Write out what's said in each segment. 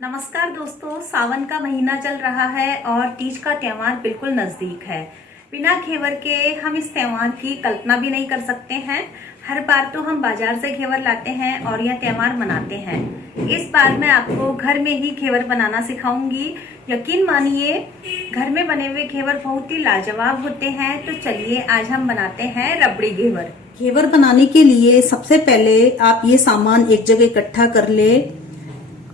नमस्कार दोस्तों, सावन का महीना चल रहा है और तीज का त्योहार बिल्कुल नजदीक है। बिना घेवर के हम इस त्योहार की कल्पना भी नहीं कर सकते हैं। हर बार तो हम बाजार से घेवर लाते हैं और यह त्योहार मनाते हैं। इस बार मैं आपको घर में ही घेवर बनाना सिखाऊंगी। यकीन मानिए, घर में बने हुए घेवर बहुत ही लाजवाब होते हैं। तो चलिए आज हम बनाते हैं रबड़ी घेवर। घेवर बनाने के लिए सबसे पहले आप ये सामान एक जगह इकट्ठा कर ले।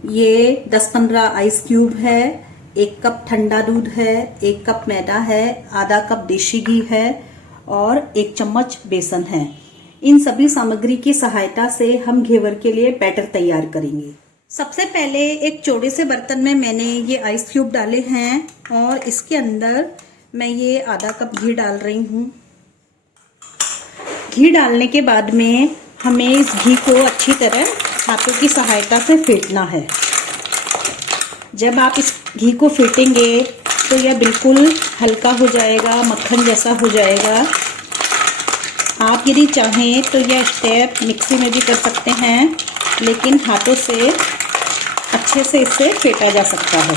ये 10-15 आइस क्यूब है, 1 कप ठंडा दूध है, 1 कप मैदा है, आधा कप देशी घी है और 1 चम्मच बेसन है। इन सभी सामग्री की सहायता से हम घेवर के लिए बैटर तैयार करेंगे। सबसे पहले एक चौड़े से बर्तन में मैंने ये आइस क्यूब डाले हैं और इसके अंदर मैं ये आधा कप घी डाल रही हूँ। घी डालने के बाद में हमें इस घी को अच्छी तरह हाथों की सहायता से फेंटना है। जब आप इस घी को फेंटेंगे तो यह बिल्कुल हल्का हो जाएगा, मक्खन जैसा हो जाएगा। आप यदि चाहें तो यह स्टेप मिक्सी में भी कर सकते हैं, लेकिन हाथों से अच्छे से इसे फेंटा जा सकता है।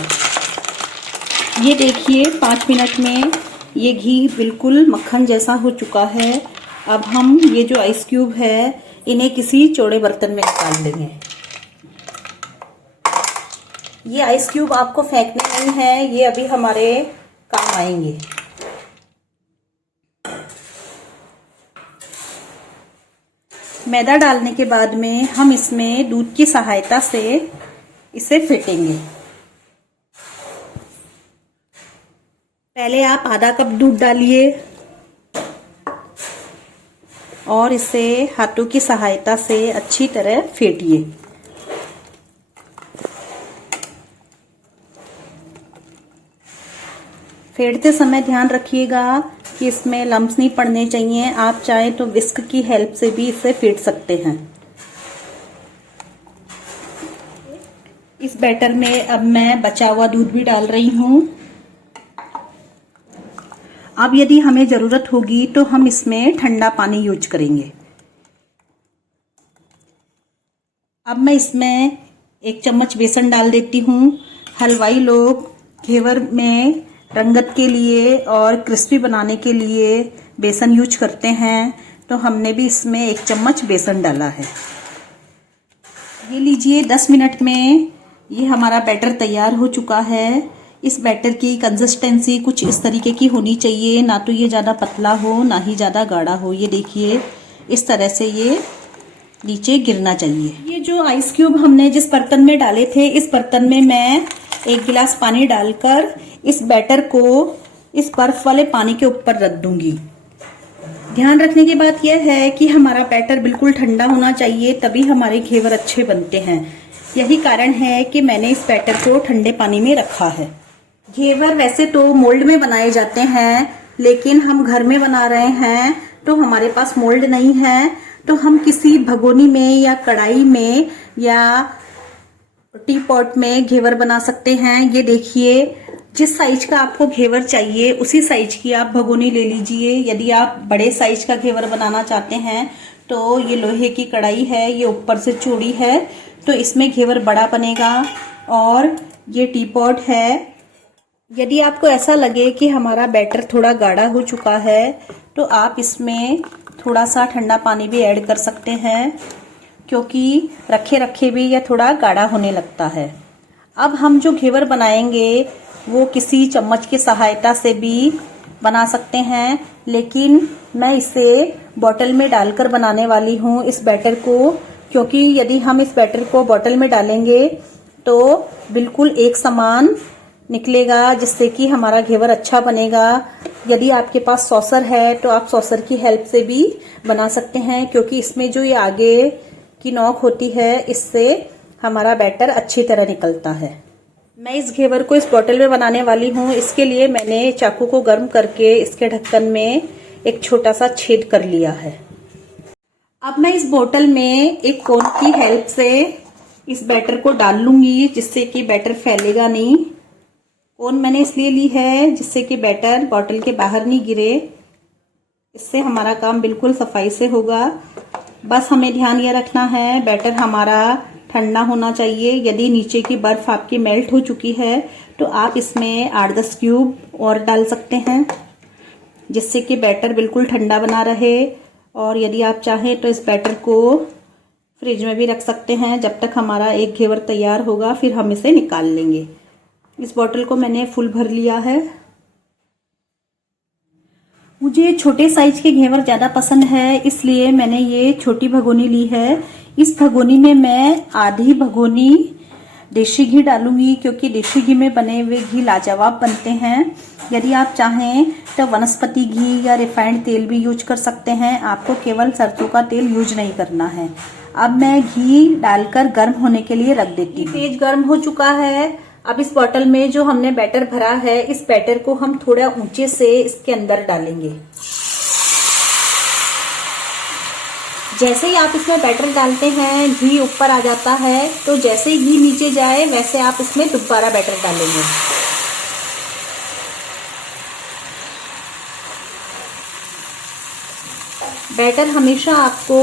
ये देखिए 5 मिनट में ये घी बिल्कुल मक्खन जैसा हो चुका है। अब हम ये जो आइस क्यूब है इन्हें किसी चौड़े बर्तन में निकाल लेंगे। ये आइस क्यूब आपको फेंकने नहीं है, ये अभी हमारे काम आएंगे। मैदा डालने के बाद में हम इसमें दूध की सहायता से इसे फेंटेंगे। पहले आप आधा कप दूध डालिए और इसे हाथों की सहायता से अच्छी तरह फेंटिए। फेंटते समय ध्यान रखिएगा कि इसमें लम्स नहीं पड़ने चाहिए। आप चाहें तो विस्क की हेल्प से भी इसे फेंट सकते हैं। इस बैटर में अब मैं बचा हुआ दूध भी डाल रही हूँ। अब यदि हमें जरूरत होगी तो हम इसमें ठंडा पानी यूज करेंगे। अब मैं इसमें 1 चम्मच बेसन डाल देती हूँ। हलवाई लोग घेवर में रंगत के लिए और क्रिस्पी बनाने के लिए बेसन यूज करते हैं, तो हमने भी इसमें 1 चम्मच बेसन डाला है। ये लीजिए 10 मिनट में ये हमारा बैटर तैयार हो चुका है। इस बैटर की कंसिस्टेंसी कुछ इस तरीके की होनी चाहिए, ना तो ये ज़्यादा पतला हो ना ही ज़्यादा गाढ़ा हो। ये देखिए इस तरह से ये नीचे गिरना चाहिए। ये जो आइस क्यूब हमने जिस बर्तन में डाले थे, इस बर्तन में मैं 1 गिलास पानी डालकर इस बैटर को इस बर्फ वाले पानी के ऊपर रख दूंगी। ध्यान रखने की बात यह है कि हमारा बैटर बिल्कुल ठंडा होना चाहिए, तभी हमारे घेवर अच्छे बनते हैं। यही कारण है कि मैंने इस बैटर को ठंडे पानी में रखा है। घेवर वैसे तो मोल्ड में बनाए जाते हैं, लेकिन हम घर में बना रहे हैं तो हमारे पास मोल्ड नहीं है, तो हम किसी भगोनी में या कढ़ाई में या टी पॉट में घेवर बना सकते हैं। ये देखिए जिस साइज का आपको घेवर चाहिए उसी साइज की आप भगोनी ले लीजिए। यदि आप बड़े साइज का घेवर बनाना चाहते हैं तो ये लोहे की कढ़ाई है, ये ऊपर से चौड़ी है तो इसमें घेवर बड़ा बनेगा। और ये टी पॉट है। यदि आपको ऐसा लगे कि हमारा बैटर थोड़ा गाढ़ा हो चुका है तो आप इसमें थोड़ा सा ठंडा पानी भी ऐड कर सकते हैं, क्योंकि रखे रखे भी यह थोड़ा गाढ़ा होने लगता है। अब हम जो घेवर बनाएंगे वो किसी चम्मच की सहायता से भी बना सकते हैं, लेकिन मैं इसे बॉटल में डालकर बनाने वाली हूँ इस बैटर को, क्योंकि यदि हम इस बैटर को बॉटल में डालेंगे तो बिल्कुल एक समान निकलेगा, जिससे कि हमारा घेवर अच्छा बनेगा। यदि आपके पास सॉसर है तो आप सॉसर की हेल्प से भी बना सकते हैं, क्योंकि इसमें जो ये आगे की नोक होती है इससे हमारा बैटर अच्छी तरह निकलता है। मैं इस घेवर को इस बोतल में बनाने वाली हूँ। इसके लिए मैंने चाकू को गर्म करके इसके ढक्कन में एक छोटा सा छेद कर लिया है। अब मैं इस बोतल में एक कोन की हेल्प से इस बैटर को डाल लूंगी, जिससे कि बैटर फैलेगा नहीं। कोन मैंने इसलिए ली है जिससे कि बैटर बोतल के बाहर नहीं गिरे। इससे हमारा काम बिल्कुल सफाई से होगा। बस हमें ध्यान ये रखना है बैटर हमारा ठंडा होना चाहिए। यदि नीचे की बर्फ़ आपकी मेल्ट हो चुकी है तो आप इसमें 8-10 क्यूब और डाल सकते हैं, जिससे कि बैटर बिल्कुल ठंडा बना रहे। और यदि आप चाहें तो इस बैटर को फ्रिज में भी रख सकते हैं जब तक हमारा एक घेवर तैयार होगा, फिर हम इसे निकाल लेंगे। इस बॉटल को मैंने फुल भर लिया है। मुझे छोटे साइज के घेवर ज़्यादा पसंद है, इसलिए मैंने ये छोटी भगोनी ली है। इस भगोनी में मैं आधी भगोनी देसी घी डालूंगी, क्योंकि देसी घी में बने हुए घी लाजवाब बनते हैं। यदि आप चाहें तो वनस्पति घी या रिफाइंड तेल भी यूज कर सकते हैं, आपको केवल सरसों का तेल यूज नहीं करना है। अब मैं घी डालकर गर्म होने के लिए रख देती हूँ। तेज गर्म हो चुका है। अब इस बॉटल में जो हमने बैटर भरा है, इस बैटर को हम थोड़ा ऊंचे से इसके अंदर डालेंगे। जैसे ही आप इसमें बैटर डालते हैं, घी ऊपर आ जाता है, तो जैसे ही घी नीचे जाए वैसे आप इसमें दोबारा बैटर डालेंगे। बैटर हमेशा आपको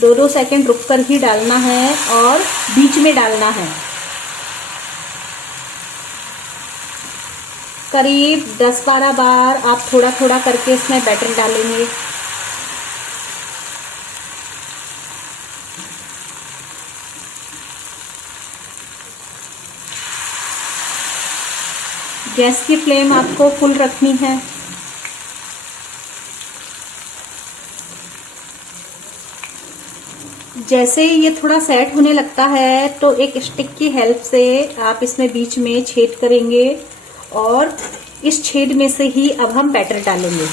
2-2 सेकंड रुककर ही डालना है और बीच में डालना है। करीब 10-12 बार आप थोड़ा थोड़ा करके इसमें बैटर डालेंगे। गैस की फ्लेम आपको फुल रखनी है। जैसे ये थोड़ा सेट होने लगता है तो एक स्टिक की हेल्प से आप इसमें बीच में छेद करेंगे और इस छेद में से ही अब हम बैटर डालेंगे।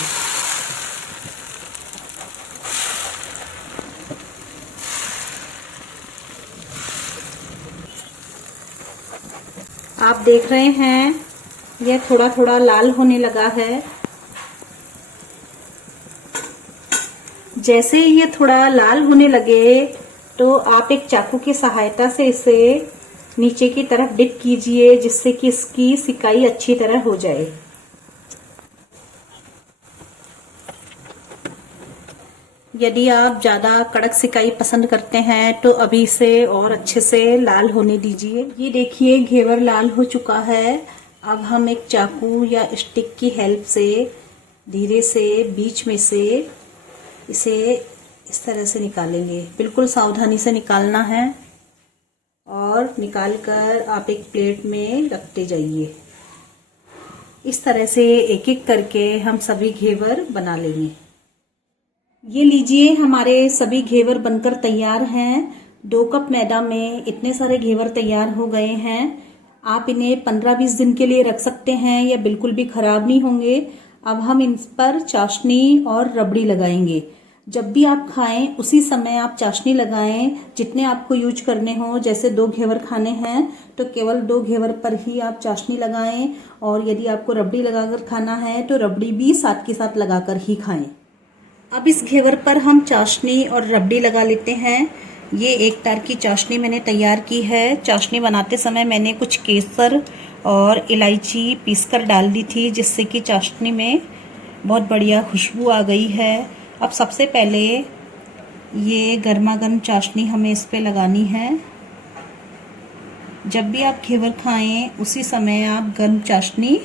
आप देख रहे हैं यह थोड़ा थोड़ा लाल होने लगा है। जैसे ये थोड़ा लाल होने लगे तो आप एक चाकू की सहायता से इसे नीचे की तरफ डिप कीजिए, जिससे कि इसकी सिकाई अच्छी तरह हो जाए। यदि आप ज़्यादा कड़क सिकाई पसंद करते हैं तो अभी इसे और अच्छे से लाल होने दीजिए। ये देखिए घेवर लाल हो चुका है। अब हम एक चाकू या स्टिक की हेल्प से धीरे से बीच में से इसे इस तरह से निकालेंगे। बिल्कुल सावधानी से निकालना है और निकालकर आप एक प्लेट में रखते जाइए। इस तरह से एक एक करके हम सभी घेवर बना लेंगे। ये लीजिए, हमारे सभी घेवर बनकर तैयार हैं। 2 कप मैदा में इतने सारे घेवर तैयार हो गए हैं। आप इन्हें 15-20 दिन के लिए रख सकते हैं, या बिल्कुल भी खराब नहीं होंगे। अब हम इन पर चाशनी और रबड़ी लगाएंगे। जब भी आप खाएं उसी समय आप चाशनी लगाएं, जितने आपको यूज करने हो। जैसे 2 घेवर खाने हैं तो केवल 2 घेवर पर ही आप चाशनी लगाएं, और यदि आपको रबड़ी लगाकर खाना है तो रबड़ी भी साथ के साथ लगाकर ही खाएं। अब इस घेवर पर हम चाशनी और रबड़ी लगा लेते हैं। ये 1 तार की चाशनी मैंने तैयार की है। चाशनी बनाते समय मैंने कुछ केसर और इलायची पीसकर डाल दी थी, जिससे कि चाशनी में बहुत बढ़िया खुशबू आ गई है। अब सबसे पहले ये गर्मा गर्म चाशनी हमें इस पे लगानी है। जब भी आप घेवर खाएं उसी समय आप गर्म चाशनी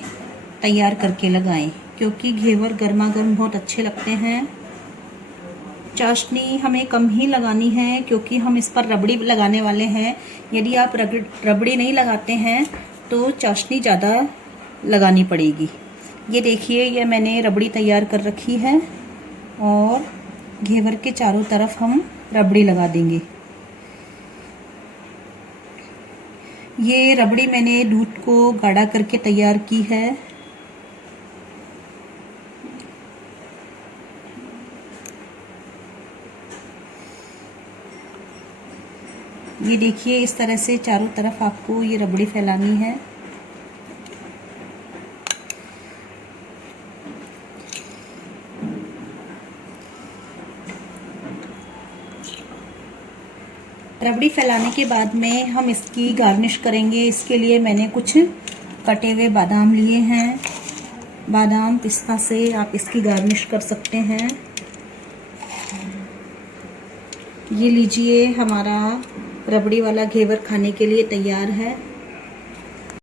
तैयार करके लगाएं, क्योंकि घेवर गर्मा गर्म बहुत अच्छे लगते हैं। चाशनी हमें कम ही लगानी है, क्योंकि हम इस पर रबड़ी लगाने वाले हैं। यदि आप रबड़ी नहीं लगाते हैं तो चाशनी ज़्यादा लगानी पड़ेगी। ये देखिए, ये मैंने रबड़ी तैयार कर रखी है और घेवर के चारों तरफ हम रबड़ी लगा देंगे। ये रबड़ी मैंने दूध को गाढ़ा करके तैयार की है। ये देखिए, इस तरह से चारों तरफ आपको ये रबड़ी फैलानी है। रबड़ी फैलाने के बाद में हम इसकी गार्निश करेंगे। इसके लिए मैंने कुछ कटे हुए बादाम लिए हैं। बादाम पिस्ता से आप इसकी गार्निश कर सकते हैं। ये लीजिए, हमारा रबड़ी वाला घेवर खाने के लिए तैयार है।